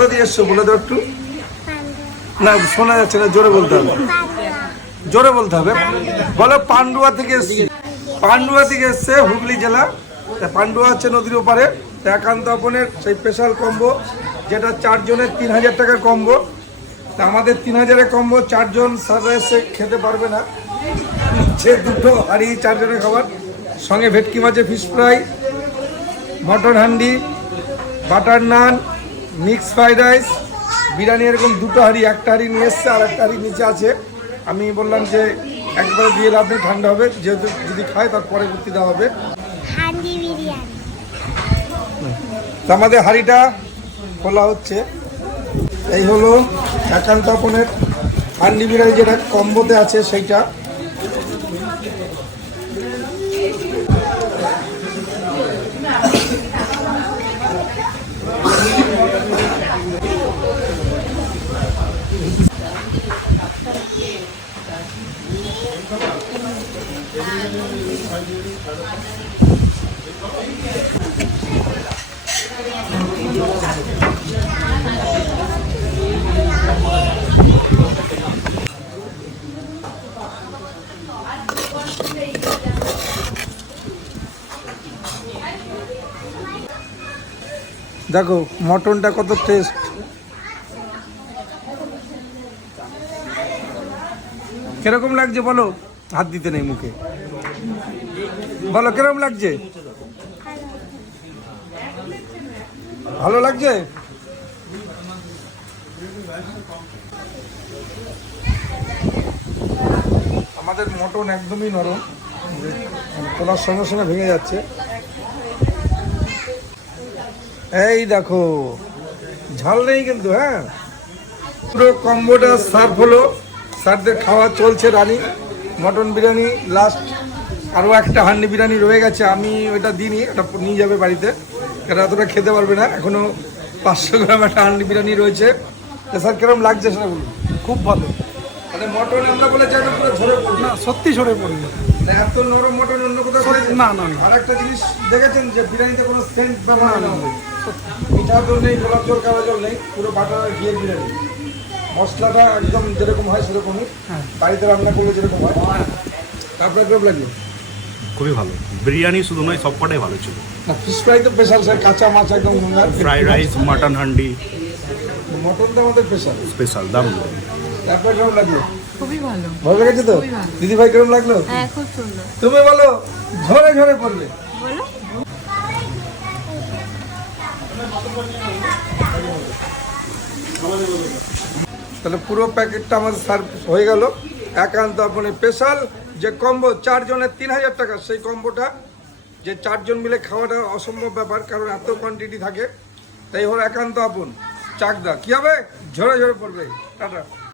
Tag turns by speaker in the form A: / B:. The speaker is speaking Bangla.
A: বলে একটু। না, শোনা যাচ্ছে না, জোরে বলতে হবে। জোরে বলতে হবে। বলো, পান্ডুয়া থেকে পান্ডুয়া থেকে হুগলি জেলা। পান্ডুয়া হচ্ছে নদীর ওপারে। একান্ত আপনের সেই স্পেশাল কম্বো যেটা চারজনের তিন হাজার টাকার কম্বো তা আমাদের তিন হাজারের কম্বো চারজন এসে খেতে পারবে না। সে দুটো হাড়ি চারজনের খাবার, সঙ্গে ভেটকি মাছের fish fry mutton handi butter naan mix fried rice biryani এরকম দুটো হাঁড়ি একটা হাঁড়ি নিয়ে এসছে আর একটা হাঁড়ি নিচে আছে। আমি বললাম যে একবারে দিয়ে লাভ নেই ঠান্ডা হবে যেহেতু যদি খায় তার পরে পরবর্তী দেওয়া হবে। তো আমাদের হাঁড়িটা খোলা হচ্ছে। এই হলো একান্ত আপনের হান্ডি বিরিয়ানি যেটা কম্বোতে আছে সেইটা। দেখো মটনটা কত টেস্ট কীরকম লাগছে বলো? হাত দিতে নেই মুখে। বলো কীরকম লাগছে? ভালো লাগছে? আমাদের মটন একদমই নরম। তোলার সঙ্গে সঙ্গে ভেঙে যাচ্ছে। এই দেখো, ঝাল নেই কিন্তু হ্যাঁ? পুরো কম্বোটা সার্ভ হলো। স্যারদের খাওয়া চলছে, রানি। মটন বিরিয়ানি লাস্ট আরও একটা হান্ডি বিরিয়ানি রয়ে গেছে আমি ওইটা দিইনি ওটা নিয়ে যাবে বাড়িতে। এটা অতটা খেতে পারবে না এখনও পাঁচশো গ্রাম একটা হান্ডি বিরিয়ানি রয়েছে। স্যার কীরকম লাগছে সেটা বলুন?
B: খুব ভালো।
A: মানে মটন আমরা বলে না পুরো ঝরে পড়বে।
B: না সত্যি ঝরে পড়বে।
A: এত নরম মটন অন্য কোথাও?
B: না, না।
A: আর একটা জিনিস দেখেছেন যে বিরিয়ানিতে কোনো সেন্ট ব্যবহার না মিঠা জল নেই। গোলাপ জল কালো জল নেই পুরো বাটার ঘিয়ের বিরিয়ানি। মশলাটা একদম যেরকম হয় সেরকমই।
B: হ্যাঁ।
A: বাড়িতে রান্না করলে যেরকম হয়। তারপরে কেমন লাগল?
C: খুবই ভালো। বিরিয়ানি শুধু নয় সবকটাই ভালো ছিল।
A: না ফিশ ফ্রাই তো স্পেশাল স্যার কাঁচা মাছ একদম
C: fried rice mutton handi.
A: Mutton তো আমাদের স্পেশাল
C: স্পেশাল দারুণ।
A: তারপরে কেমন লাগল?
D: খুবই ভালো।
A: ভালো লেগেছে তো। দিদি ভাই কেমন লাগল?
D: হ্যাঁ খুব সুন্দর।
A: তুমি বলো ঝরে ঝরে পড়বে
D: বলো।
A: তাহলে পুরো প্যাকেটটা আমাদের সার্ভ হয়ে গেল। একান্ত আপনি স্পেশাল যে কম্বো চারজনের তিন হাজার টাকা, সেই কম্বোটা যে চারজন মিলে খাওয়াটা অসম্ভব ব্যাপার, কারণ এত কোয়ান্টিটি থাকে। তাই হলো একান্ত আপন। চাকদা, কী হবে? ঝরে ঝরে পড়বে। টাটা।